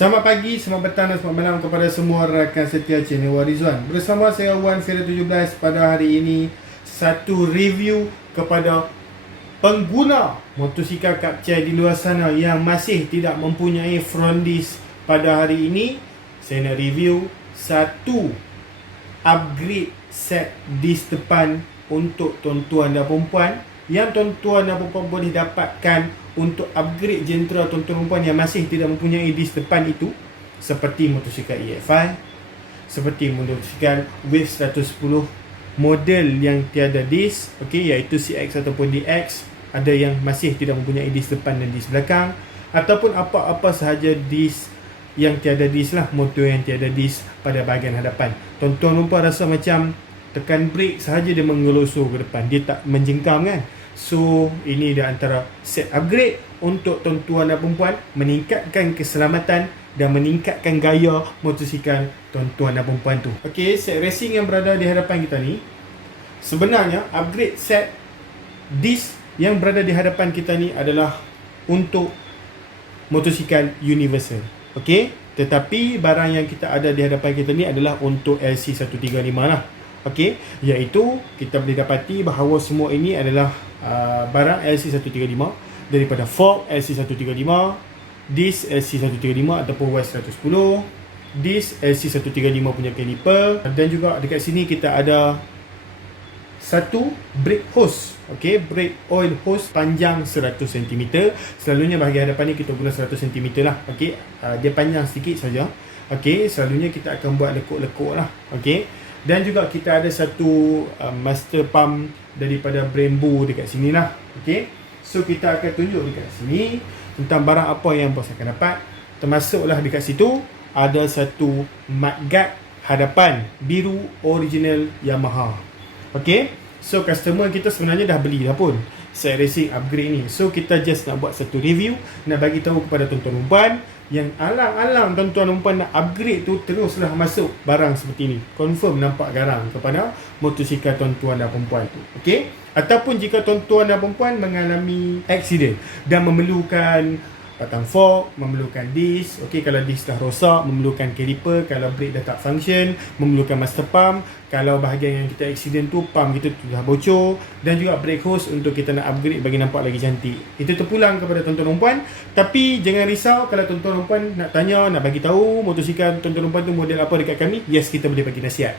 Selamat pagi, selamat petang dan selamat malam kepada semua rakan setia channel Warizwan. Bersama saya Wan Seri 17 pada hari ini, satu review kepada pengguna motosikal Kapcai di luar sana yang masih tidak mempunyai front disc. Pada hari ini saya nak review satu upgrade set disc depan untuk tuan-tuan dan perempuan, yang tuan-tuan dan perempuan boleh dapatkan untuk upgrade jentera tuan-tuan dan perempuan yang masih tidak mempunyai disc depan itu, seperti motosikal EFI, seperti motosikal Wave 110 model yang tiada disc, iaitu CX ataupun DX. Ada yang masih tidak mempunyai disc depan dan disc belakang, ataupun apa-apa sahaja disc yang tiada disc lah, motor yang tiada disc pada bahagian hadapan. Tuan-tuan dan perempuan rasa macam tekan brake sahaja dia mengelosor ke depan, dia tak menjengkam kan. So ini dia antara set upgrade untuk tuan-tuan dan perempuan, meningkatkan keselamatan dan meningkatkan gaya motosikal tuan-tuan dan perempuan tu. Set racing yang berada di hadapan kita ni, sebenarnya upgrade set disc yang berada di hadapan kita ni adalah untuk motosikal universal. Tetapi barang yang kita ada di hadapan kita ni adalah untuk LC135 lah. Iaitu kita boleh dapati bahawa semua ini adalah barang LC135 daripada fork LC135, disc LC135 ataupun Y110, disc LC135 punya caliper, dan juga dekat sini kita ada satu brake hose. Brake oil hose panjang 100 cm. Selalunya bahagian hadapan ni kita guna 100 cm lah. Dia panjang sedikit saja. Selalunya kita akan buat lekuk-lekuk lah. Dan juga kita ada satu master pump daripada Brembo dekat sini lah. So kita akan tunjuk dekat sini tentang barang apa yang bos akan dapat. Termasuklah dekat situ ada satu mudguard hadapan biru original Yamaha. So customer kita sebenarnya dah beli dah pun set racing upgrade ni. So kita just nak buat satu review, nak bagi tahu kepada tuan-tuan dan puan yang alang-alang tuan-tuan dan puan nak upgrade tu, teruslah masuk barang seperti ni. Confirm nampak garang kepada motosikal tuan-tuan dan perempuan tu. Ataupun jika tuan-tuan dan perempuan mengalami accident dan memerlukan batang fork, memerlukan disc, kalau disc dah rosak, memerlukan caliper, kalau brake dah tak function, memerlukan master pump, kalau bahagian yang kita accident tu pump kita tu dah bocor, dan juga brake hose untuk kita nak upgrade bagi nampak lagi cantik. Itu terpulang kepada tuan-tuan dan puan. Tapi jangan risau kalau tuan-tuan dan puan nak tanya, nak bagi tahu motosikal tuan-tuan dan puan tu model apa dekat kami, yes, kita boleh bagi nasihat.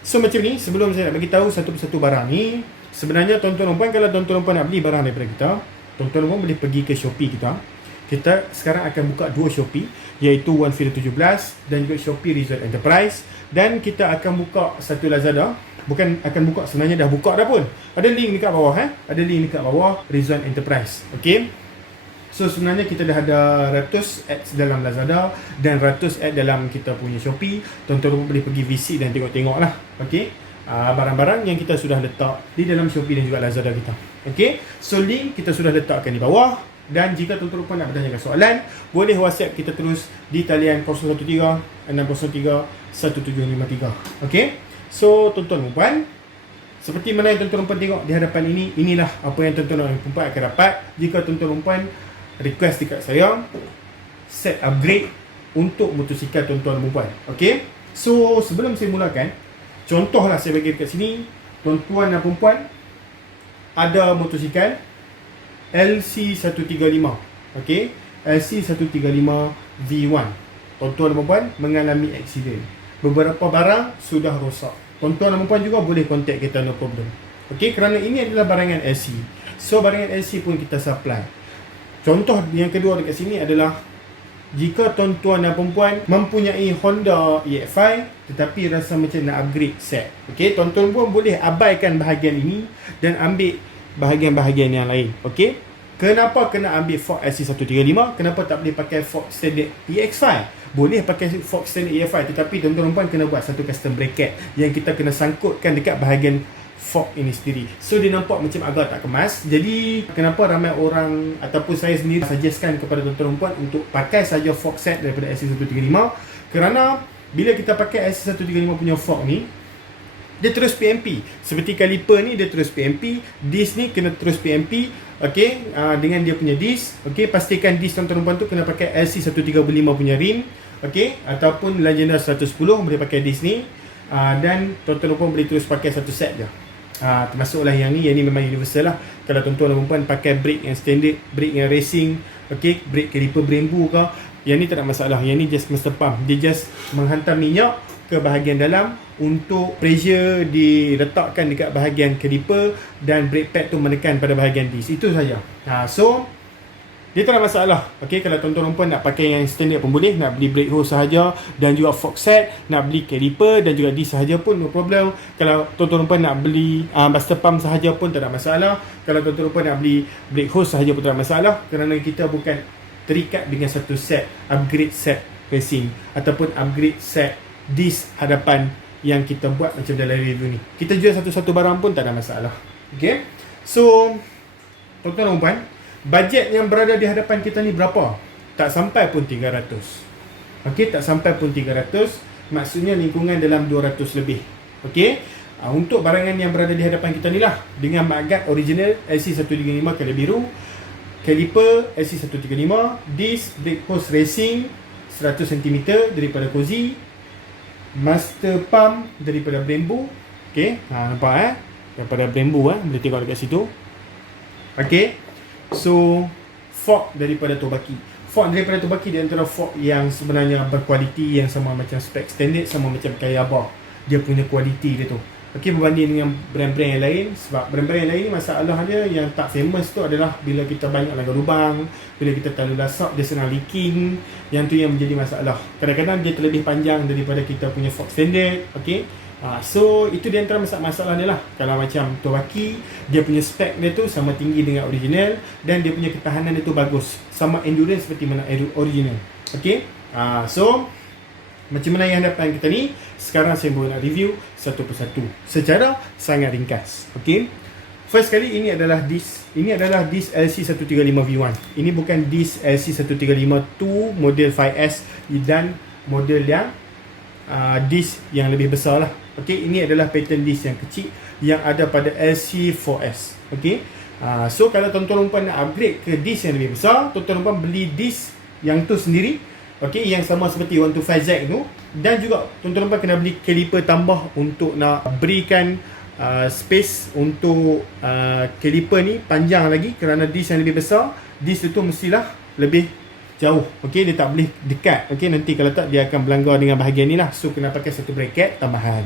So macam ni, sebelum saya nak bagi tahu satu persatu barang ni, sebenarnya tuan-tuan dan puan, kalau tuan-tuan dan puan nak beli barang daripada kita, tuan-tuan dan puan boleh pergi ke Shopee kita. Kita sekarang akan buka dua Shopee, iaitu One17 dan juga Shopee Resort Enterprise. Dan kita akan buka satu Lazada. Bukan akan buka, sebenarnya dah buka dah pun. Ada link dekat bawah Ada link dekat bawah Resort Enterprise. So sebenarnya kita dah ada ratus ads dalam Lazada dan ratus ads dalam kita punya Shopee. Tuan-tuan boleh pergi visit dan tengok-tengok lah. Barang-barang yang kita sudah letak di dalam Shopee dan juga Lazada kita. So link kita sudah letakkan di bawah. Dan jika tuan-tuan puan nak bertanyakan soalan, boleh WhatsApp kita terus di talian 013-603-1753. So tuan-tuan puan, seperti mana yang tuan-tuan puan tengok di hadapan ini, inilah apa yang tuan-tuan puan akan dapat jika tuan-tuan puan request dekat saya set upgrade untuk motosikal tuan-tuan puan. So sebelum saya mulakan, contohlah saya bagi dekat sini, tuan-tuan dan perempuan ada motosikal LC135. LC135 V1. Tuan-tuan dan perempuan mengalami accident. Beberapa barang sudah rosak. Tuan-tuan dan perempuan juga boleh contact kita, no problem. Kerana ini adalah barangan LC. So barangan LC pun kita supply. Contoh yang kedua dekat sini adalah jika tuan-tuan dan perempuan mempunyai Honda EFI tetapi rasa macam nak upgrade set. Tuan-tuan pun boleh abaikan bahagian ini dan ambil bahagian-bahagian yang lain. Kenapa kena ambil fork LC135? Kenapa tak boleh pakai fork standard EX5? Boleh pakai fork standard EFI, tetapi tuan-tuan dan puan kena buat satu custom bracket yang kita kena sangkutkan dekat bahagian fork ini sendiri. So dia nampak macam agak tak kemas. Jadi kenapa ramai orang ataupun saya sendiri suggestkan kepada tuan-tuan dan puan untuk pakai saja fork set daripada LC135? Kerana bila kita pakai LC135 punya fork ni, dia terus PMP. Seperti kaliper ni dia terus PMP, disc ni kena terus PMP. Okey, dengan dia punya disc. Okey, pastikan disc tuan-tuan tu kena pakai LC135 punya rim. Okey, ataupun Legenda 110 boleh pakai disc ni. Dan tuan-tuan boleh terus pakai satu set je. Termasuklah yang ni memang universal lah. Kalau tuan-tuan dan puan pakai brake yang standard, brake yang racing, okey, brake kaliper Brembo ke, yang ni tak ada masalah. Yang ni just master pump. Dia just menghantar minyak ke bahagian dalam untuk pressure diletakkan dekat bahagian kaliper dan brake pad tu menekan pada bahagian disc. Itu saja. So dia tak ada masalah. Okey, kalau tuan-tuan puan nak pakai yang standard pun boleh, nak beli brake hose sahaja dan juga fork set, nak beli kaliper dan juga disc sahaja pun no problem. Kalau tuan-tuan puan nak beli master pump sahaja pun tak ada masalah. Kalau tuan-tuan puan nak beli brake hose sahaja pun tak ada masalah, kerana kita bukan terikat dengan satu set upgrade set racing ataupun upgrade set disc hadapan yang kita buat macam dalam review ni. Kita jual satu-satu barang pun tak ada masalah. Okay, so tuan-tuan dan puan, bajet yang berada di hadapan kita ni berapa? Tak sampai pun 300. Okey, tak sampai pun 300. Maksudnya lingkungan dalam 200 lebih. Okey, untuk barangan yang berada di hadapan kita ni lah, dengan magnet original LC135 kali biru, kaliper LC135, disc brake hose racing 100 cm daripada Cozy, master pump daripada Brembo. Okey, nampak daripada Brembo boleh tengok dekat situ. Okey. So, fork daripada Tobaki. Fork daripada Tobaki di antara fork yang sebenarnya berkualiti, yang sama macam spek standard, sama macam Kayaba. Dia punya kualiti dia tu. Okey, berbanding dengan brand-brand yang lain. Sebab brand-brand yang lain ni masalah dia yang tak famous tu adalah bila kita banyak langgar lubang, bila kita terlalu lasap, dia senang leaking. Yang tu yang menjadi masalah. Kadang-kadang dia terlebih panjang daripada kita punya fork standard. Okey, so itu di antara masalah dia lah. Kalau macam Tobaki, dia punya spek dia tu sama tinggi dengan original dan dia punya ketahanan dia tu bagus, sama endurance seperti mana original. Okey, so macam mana yang hadapan kita ni, sekarang saya nak review satu persatu secara sangat ringkas. Okey, first kali ini adalah disc. Ini adalah disc LC135V1. Ini bukan disc LC135 2 model 5S dan model yang disc yang lebih besar lah. Okey, ini adalah pattern disc yang kecil yang ada pada LC4S. Okey, so kalau tuan-tuan puan nak upgrade ke disc yang lebih besar, tuan-tuan puan beli disc yang tu sendiri. Okey, yang sama seperti 125Z tu, dan juga tuan-tuan puan kena beli kaliper tambah untuk nak berikan space untuk kaliper ni panjang lagi, kerana disc yang lebih besar, disc itu mestilah lebih jauh. Okey, dia tak boleh dekat. Okey, nanti kalau tak dia akan berlanggar dengan bahagian ni lah. So kena pakai satu bracket tambahan.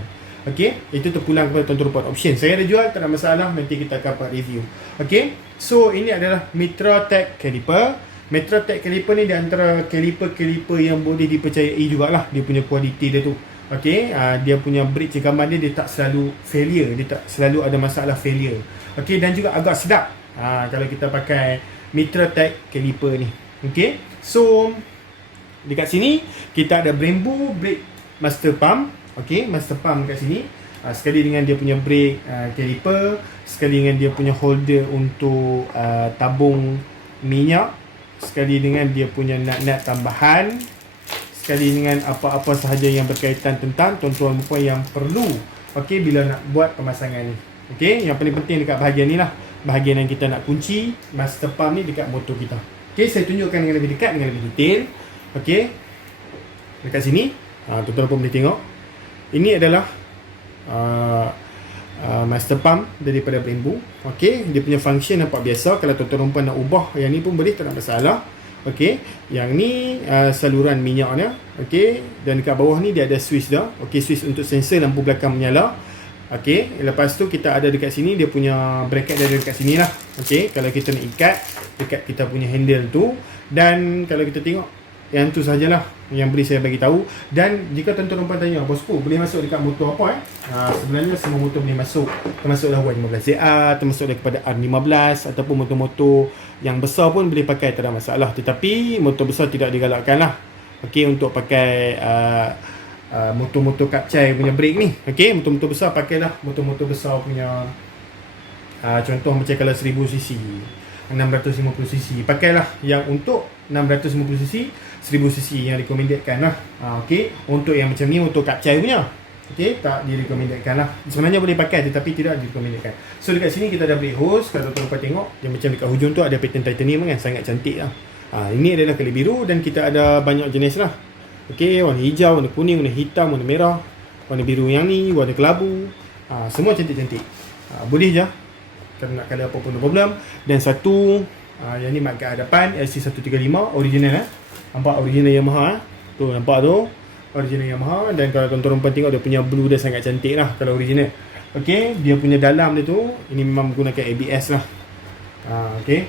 Okey, itu terpulang kepada tuan-tuan puan option. Saya ada jual, tak ada masalah, nanti kita akan buat review. Okey, so ini adalah Mitra Tech Caliper. Mitra Tech Caliper ni di antara kaliper-kaliper yang boleh dipercayai jugalah, dia punya kualiti dia tu. Okey, dia punya brake cekaman dia tak selalu failure, dia tak selalu ada masalah failure. Okey, dan juga agak sedap kalau kita pakai Mitra Tech Caliper ni. Okey, so dekat sini kita ada Brembo brake master pump. Okey, master pump dekat sini, sekali dengan dia punya brake caliper, sekali dengan dia punya holder untuk tabung minyak, sekali dengan dia punya nut-nut tambahan, sekali dengan apa-apa sahaja yang berkaitan tentang tuan-tuan puan yang perlu. Okey, bila nak buat pemasangan ni. Okey, yang paling penting dekat bahagian ni lah, bahagian yang kita nak kunci master pump ni dekat motor kita. Okey, saya tunjukkan dengan lebih dekat, dengan lebih detail. Okey, dekat sini tuan-tuan pun boleh tengok. Ini adalah master pump daripada Brembo. Okey, dia punya function nampak biasa. Kalau tuan-tuan puan nak ubah yang ni pun boleh, tak ada masalah. Okey, yang ni saluran minyaknya. Okey, dan dekat bawah ni dia ada switch dah. Okey, switch untuk sensor lampu belakang menyala. Okey, lepas tu kita ada dekat sini dia punya bracket, dia ada dekat sini lah. Okey, kalau kita nak ikat dekat kita punya handle tu, dan kalau kita tengok yang tu sajalah yang boleh saya bagi tahu. Dan jika tuan-tuan puan tanya, bosku boleh masuk dekat motor apa sebenarnya semua motor boleh masuk, termasuklah Y15ZA, termasuk daripada R15 ataupun motor-motor yang besar pun boleh pakai, tak ada masalah. Tetapi motor besar tidak digalakkan lah. Okey, untuk pakai motor-motor kapcai punya brake ni. Okey, motor-motor besar pakailah motor-motor besar punya contoh macam kalau 1000cc, 650cc, pakailah yang untuk 650cc, 1000cc yang recommendedkan lah. Okey, untuk yang macam ni motor kapcai punya. Okey, tak direkomendkan lah. Sebenarnya boleh pakai tetapi tidak direkomendkan. So dekat sini kita dah beli hose. Kalau tuan-tuan tengok, yang macam dekat hujung tu ada pattern titanium kan, sangat cantik lah. Ini adalah color biru dan kita ada banyak jenis lah. Okey, warna hijau, warna kuning, warna hitam, warna merah, warna biru yang ni, warna kelabu. Semua cantik-cantik. Boleh je. Kalau nak colour apa pun no problem. Dan satu yang ni mat kat hadapan LC135 original Nampak original Yamaha Tu nampak tu original Yamaha. Dan kalau tuan-tuan tengok dia punya blue dia sangat cantik lah kalau original. Okey, dia punya dalam dia tu ini memang menggunakan ABS lah. Okey.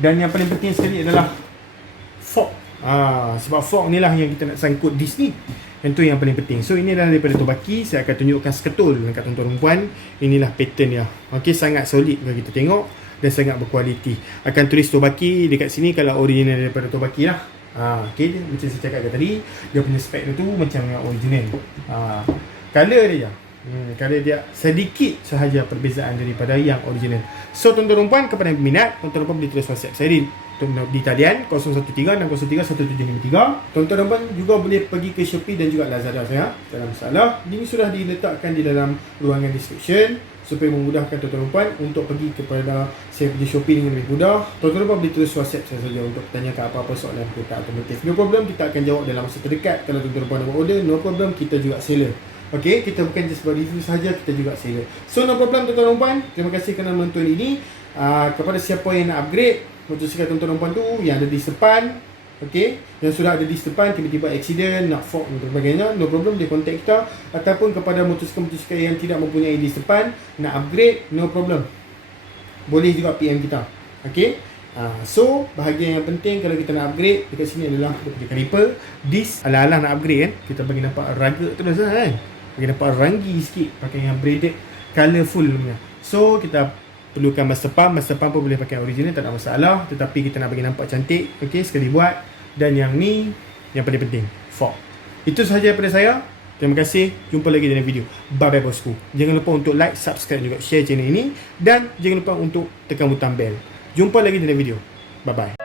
Dan yang paling penting sekali adalah fork. Sebab fork ni lah yang kita nak sangkut disc ni. Yang tu yang paling penting. So ini adalah daripada Tobaki. Saya akan tunjukkan seketul dekat tuan-tuan perempuan. Inilah pattern dia. Okey, sangat solid kalau kita tengok dan sangat berkualiti. Akan tulis Tobaki dekat sini kalau original daripada Tobaki lah. Okey, macam saya cakap tadi, dia punya spek dia tu macam yang original. Color dia color dia sedikit sahaja perbezaan daripada yang original. So tuan-tuan perempuan, kepada yang berminat, tuan-tuan perempuan boleh tulis WhatsApp saya di talian 013-603-633. Tuan-tuan perempuan juga boleh pergi ke Shopee dan juga Lazada saya. Tak ada masalah. Ini sudah diletakkan di dalam ruangan description supaya memudahkan tuan-tuan perempuan untuk pergi kepada saya punya Shopee dengan lebih mudah. Tuan-tuan perempuan boleh tulis WhatsApp saya saja untuk tanyakan apa-apa soalan kereta otomotif. No problem, kita akan jawab dalam masa terdekat. Kalau tuan-tuan perempuan nak order, no problem, kita juga seller. Okey, kita bukan just buat review saja, kita juga seller. So no problem tuan-tuan perempuan. Terima kasih kerana menonton ini. Kepada siapa yang nak upgrade motosikal tuan-tuan perempuan tu yang ada di depan, okey, yang sudah ada di depan tiba-tiba accident, nak fork dan sebagainya, no problem, dia contact kita. Ataupun kepada motosikal yang tidak mempunyai di depan, nak upgrade, no problem, boleh juga PM kita. Okey. So bahagian yang penting kalau kita nak upgrade dekat sini adalah dia punya kaliper, disc. Alah-alah nak upgrade kan, kita bagi nampak rugged terus kan, bagi nampak ranggi sikit, pakai yang braided colourful punya. So kita perlukan master pump pun boleh pakai original, tak ada masalah, tetapi kita nak bagi nampak cantik. Okey, sekali buat. Dan yang ni yang paling penting, fork. Itu sahaja daripada saya. Terima kasih. Jumpa lagi dalam video. Bye bye bosku. Jangan lupa untuk like, subscribe juga share channel ini, dan jangan lupa untuk tekan butang bell. Jumpa lagi dalam video. Bye bye.